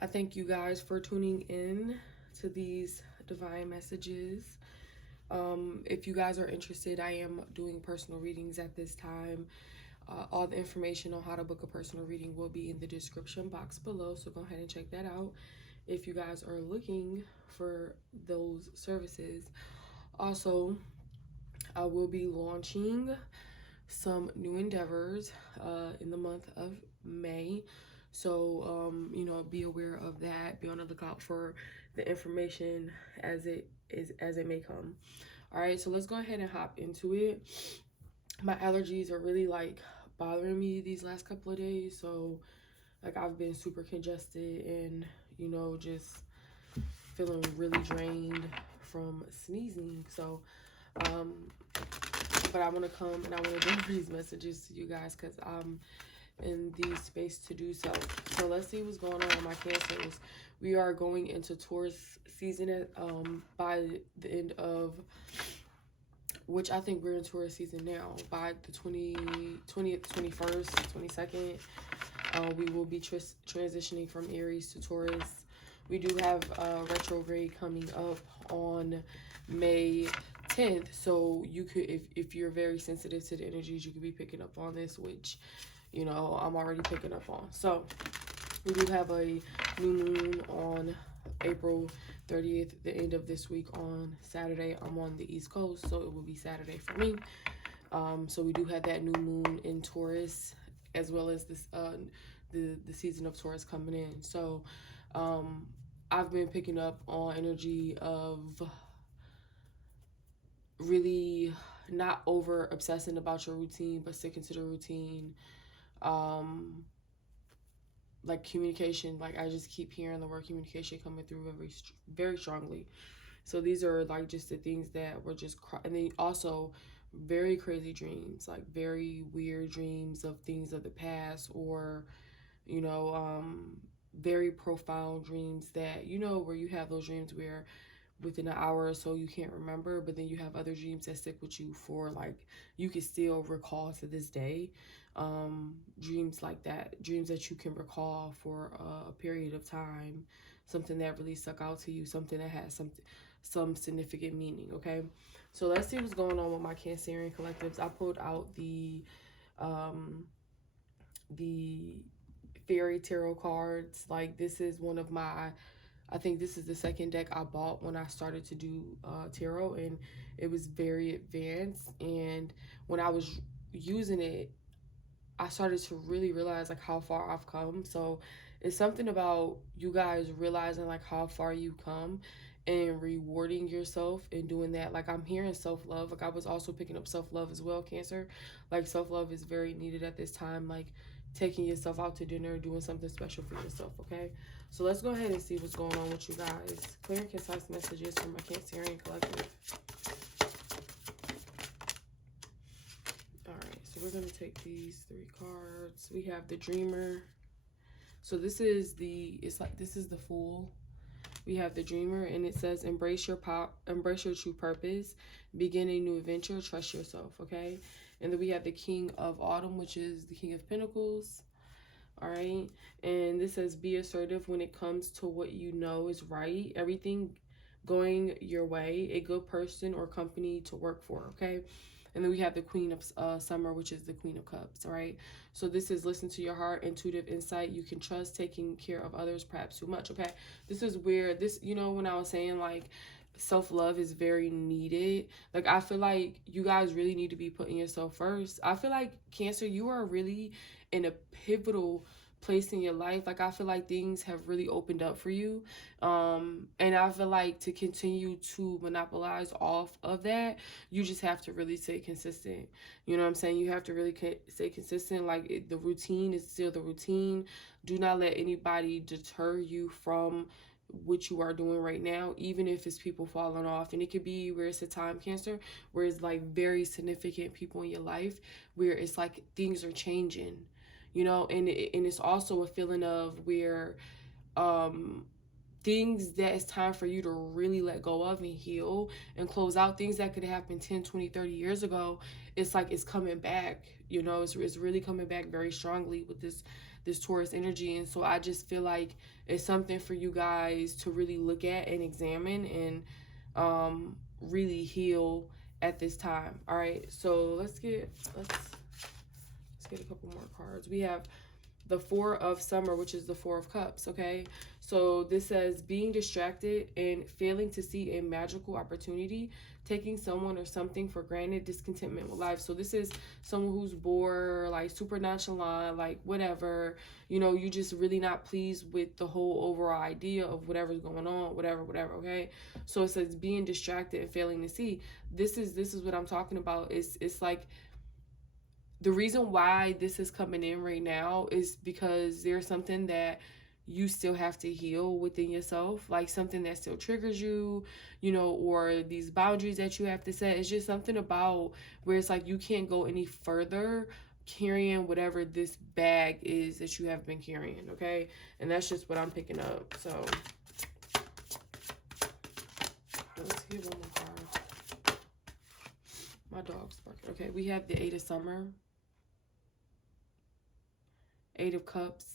I thank you guys for tuning in to these divine messages. If you guys are interested, I am doing personal readings at this time. All the information on how to book a personal reading will be in the description box below, so go ahead and check that out if you guys are looking for those services. Also, I will be launching some new endeavors in the month of May. So, be aware of that. Be on the lookout for the information as it may come. All right, so let's go ahead and hop into it. My allergies are really like bothering me these last couple of days. So, like, I've been super congested and, just feeling really drained from sneezing. So, um, but I want to come and I want to deliver these messages to you guys because I'm in the space to do so. So let's see what's going on with my Cancers. We are going into Taurus season at, by the end of, which I think we're in Taurus season now, by the 20th, 21st, 22nd. We will be transitioning from Aries to Taurus. We do have retrograde coming up on May 10th. So you could, if you're very sensitive to the energies, you could be picking up on this, which, I'm already picking up on. So we do have a new moon on April 30th, the end of this week on Saturday. I'm on the East Coast, so it will be Saturday for me. So we do have that new moon in Taurus, as well as this the season of Taurus coming in. So I've been picking up on energy of really not over obsessing about your routine, but sticking to the routine. Um, like communication, like I just keep hearing the word communication coming through very strongly. So these are like just the things that were just, and then also very crazy dreams, like very weird dreams of things of the past, or you know, very profound dreams that where you have those dreams where within an hour or so you can't remember, but then you have other dreams that stick with you for like you can still recall to this day. Dreams like that, dreams that you can recall for a period of time, something that really stuck out to you, something that has some significant meaning. Okay, so let's see what's going on with my Cancerian collectives. I pulled out the fairy tarot cards. Like, this is one of my, I think this is the second deck I bought when I started to do tarot, and it was very advanced. And when I was using it, I started to really realize like how far I've come. So it's something about you guys realizing like how far you come and rewarding yourself and doing that. Like, I'm hearing self-love. Like, I was also picking up self-love as well, Cancer. Like, self-love is very needed at this time. Like, taking yourself out to dinner, doing something special for yourself. Okay, so let's go ahead and see what's going on with you guys. Clear and concise messages from my Cancerian collective. All right, so we're gonna take these 3 cards. We have the Dreamer. So this is this is the Fool. We have the Dreamer, and it says embrace your true purpose, begin a new adventure, trust yourself. Okay, and then we have the King of Autumn, which is the King of Pentacles. All right, and this says be assertive when it comes to what you know is right. Everything going your way, a good person or company to work for. Okay, and then we have the Queen of Summer, which is the Queen of Cups. All right, so this is listen to your heart, intuitive insight. You can trust, taking care of others perhaps too much. Okay, this is where this, when I was saying like self-love is very needed. Like, I feel like you guys really need to be putting yourself first. I feel like, Cancer, you are really in a pivotal place in your life. Like, I feel like things have really opened up for you, and I feel like to continue to monopolize off of that, you just have to really stay consistent. You know what I'm saying? You have to really stay consistent. Like, the routine is still the routine. Do not let anybody deter you from what you are doing right now, even if it's people falling off. And it could be where it's a time, Cancer, where it's like very significant people in your life where it's like things are changing, and it's also a feeling of where things that it's time for you to really let go of and heal and close out, things that could happen 10, 20, 30 years ago. It's like it's coming back, it's really coming back very strongly with this this Taurus energy. And so I just feel like it's something for you guys to really look at and examine and really heal at this time. All right, so let's get a couple more cards. We have the Four of Summer, which is the Four of Cups, okay? So this says being distracted and failing to see a magical opportunity, taking someone or something for granted, discontentment with life. So this is someone who's bored, like super nonchalant, like whatever, you know, you just really not pleased with the whole overall idea of whatever's going on, whatever, okay? So it says being distracted and failing to see. This is what I'm talking about. It's like the reason why this is coming in right now is because there's something that you still have to heal within yourself, like something that still triggers you, you know, or these boundaries that you have to set. It's just something about where it's like you can't go any further carrying whatever this bag is that you have been carrying, okay? And that's just what I'm picking up. So let's get one more card. My dog's barking. Okay, we have the Eight of Summer, Eight of Cups.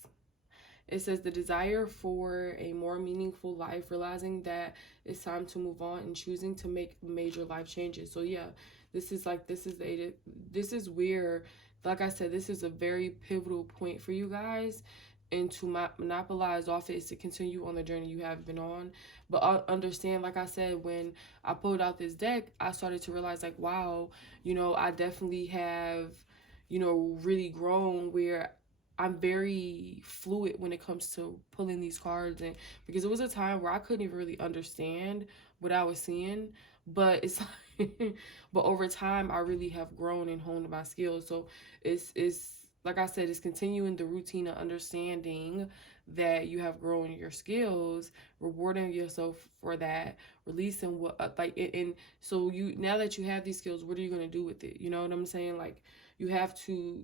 It says the desire for a more meaningful life, realizing that it's time to move on and choosing to make major life changes. So yeah, this is the Eight of, this is where, like I said, this is a very pivotal point for you guys. And to monopolize off it is to continue on the journey you have been on. But understand, like I said, when I pulled out this deck, I started to realize, like, wow, you know, I definitely have, you know, really grown where I'm very fluid when it comes to pulling these cards. And because it was a time where I couldn't even really understand what I was seeing, but it's like, but over time I really have grown and honed my skills. So it's like I said, it's continuing the routine of understanding that you have grown your skills, rewarding yourself for that, releasing what like and so you, now that you have these skills, what are you going to do with it? You know what I'm saying? Like, you have to,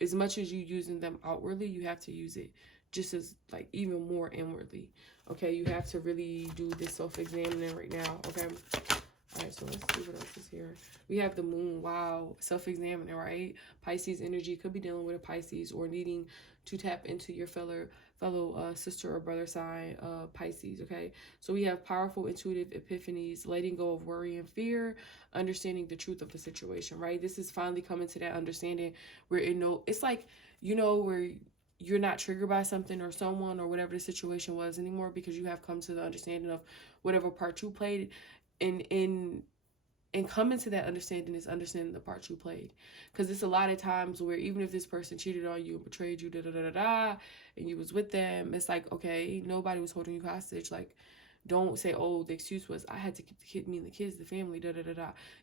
as much as you using them outwardly, you have to use it just as, like, even more inwardly. Okay, you have to really do this self-examining right now. Okay, all right, so let's see what else is here. We have the Moon. Wow, self-examining, right? Pisces energy could be dealing with a Pisces or needing to tap into your fellow sister or brother sign, Pisces. Okay, so we have powerful intuitive epiphanies, letting go of worry and fear, understanding the truth of the situation, right? This is finally coming to that understanding where it's like, you know, where you're not triggered by something or someone or whatever the situation was anymore, because you have come to the understanding of whatever part you played and coming to that understanding is understanding the part you played. Because it's a lot of times where even if this person cheated on you and betrayed you, and you was with them, it's like, okay, nobody was holding you hostage. Like, don't say, oh, the excuse was I had to keep the kid, me and the kids, the family,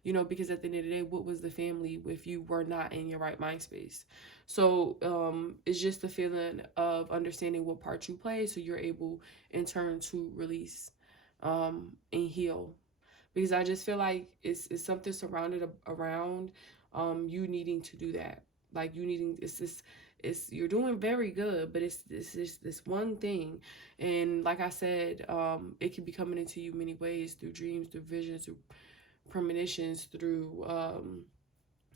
you know, because at the end of the day, what was the family if you were not in your right mind space? So it's just the feeling of understanding what part you play, so you're able in turn to release and heal, because I just feel like it's something surrounded around you needing to do that. Like, you needing, it's you're doing very good, but it's this one thing. And like I said, it can be coming into you many ways, through dreams, through visions, through premonitions, through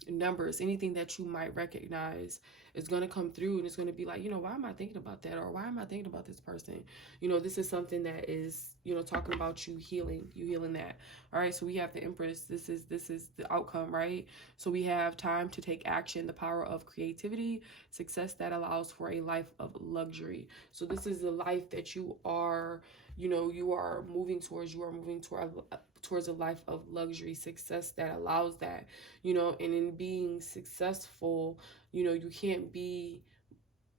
numbers, anything that you might recognize is going to come through, and it's going to be like, you know, why am I thinking about that, or why am I thinking about this person? You know, this is something that is, you know, talking about you healing that. All right, so we have the Empress. This is the outcome, right? So we have time to take action, the power of creativity, success that allows for a life of luxury. So this is the life that you are, you know, you are moving towards. Towards a life of luxury, success that allows that, you know. And in being successful, you know, you can't be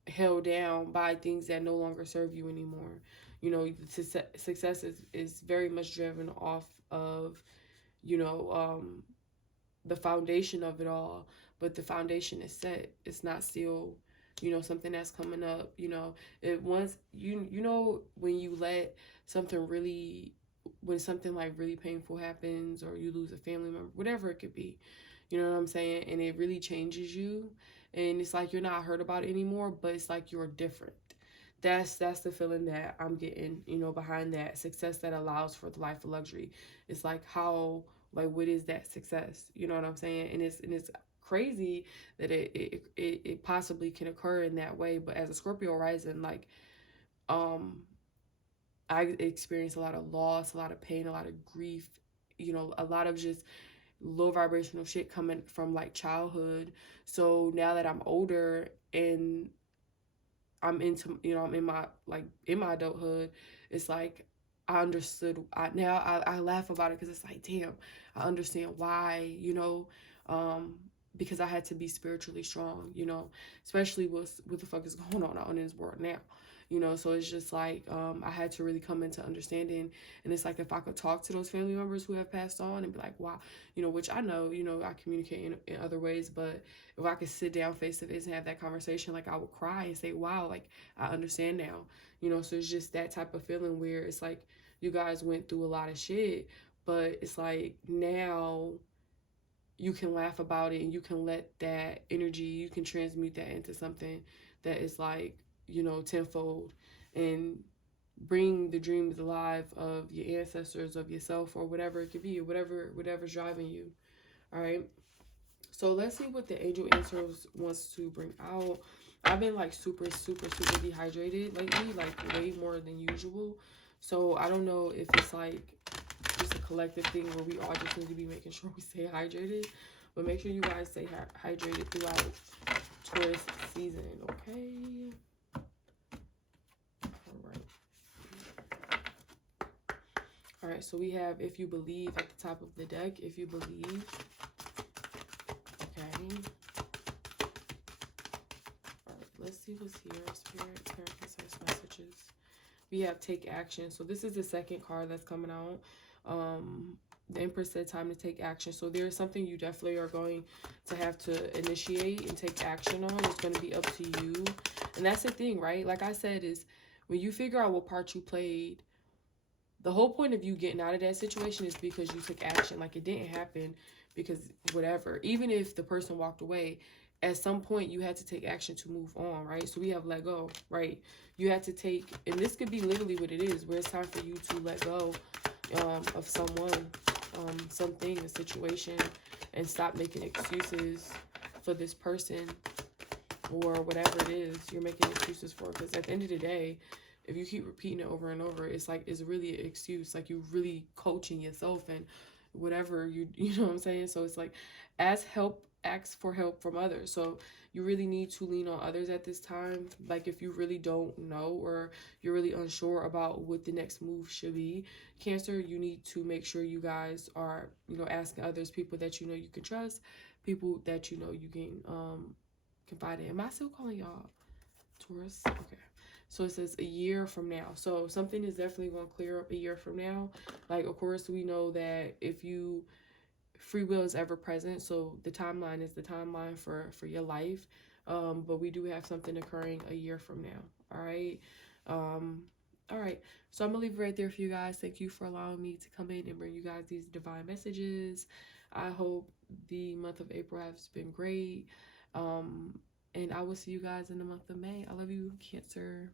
held down by things that no longer serve you anymore. You know, success is very much driven off of, you know, the foundation of it all. But the foundation is set. It's not still, you know, something that's coming up. You know, it once you know, when you let something really, when something like really painful happens, or you lose a family member, whatever it could be, you know what I'm saying, and it really changes you, and it's like you're not hurt about it anymore, but it's like you're different. That's the feeling that I'm getting, you know, behind that success that allows for the life of luxury. It's like, how, like, what is that success? You know what I'm saying? And it's crazy that it possibly can occur in that way. But as a Scorpio rising, like, um I experienced a lot of loss, a lot of pain, a lot of grief, a lot of just low vibrational shit coming from like childhood. So now that I'm older and I'm into, I'm in my, like, in my adulthood, it's like I understood. I laugh about it because it's like, damn, I understand why, because I had to be spiritually strong, especially with what the fuck is going on out in this world now. So it's just like, I had to really come into understanding. And it's like, if I could talk to those family members who have passed on and be like, wow, which I know, I communicate in other ways, but if I could sit down face to face and have that conversation, like, I would cry and say, wow, like, I understand now. So it's just that type of feeling where it's like you guys went through a lot of shit, but it's like now you can laugh about it and you can let that energy, you can transmute that into something that is like, tenfold, and bring the dreams alive of your ancestors, of yourself, or whatever it could be, whatever's driving you. All right. So let's see what the angel answers wants to bring out. I've been like super, super, super dehydrated lately, like way more than usual. So I don't know if it's like just a collective thing where we all just need to be making sure we stay hydrated. But make sure you guys stay hydrated throughout Taurus season, okay? All right. All right, so we have if you believe at the top of the deck. If you believe. Okay. Let's see what's here. Spirit, Spirit, concise messages. We have take action. So this is the second card that's coming out. The Empress said time to take action. So there is something you definitely are going to have to initiate and take action on. It's going to be up to you. And that's the thing, right? Like I said, is when you figure out what part you played, the whole point of you getting out of that situation is because you took action. Like, it didn't happen because whatever. Even if the person walked away, at some point you had to take action to move on, right? So we have let go, right? You had to take, and this could be literally what it is, where it's time for you to let go of someone, something, a situation, and stop making excuses for this person or whatever it is you're making excuses for. Because at the end of the day, if you keep repeating it over and over, it's like, it's really an excuse. Like, you really coaching yourself and whatever you know what I'm saying? So it's like, ask for help from others. So you really need to lean on others at this time. Like, if you really don't know, or you're really unsure about what the next move should be, Cancer, you need to make sure you guys are, asking others, people that you can trust, people that you can confide in. Am I still calling y'all Taurus? Okay. So it says a year from now. So something is definitely going to clear up a year from now. Like, of course, we know that if you, free will is ever present. So the timeline is the timeline for your life. But we do have something occurring a year from now. All right. All right. So I'm going to leave it right there for you guys. Thank you for allowing me to come in and bring you guys these divine messages. I hope the month of April has been great. And I will see you guys in the month of May. I love you, Cancer.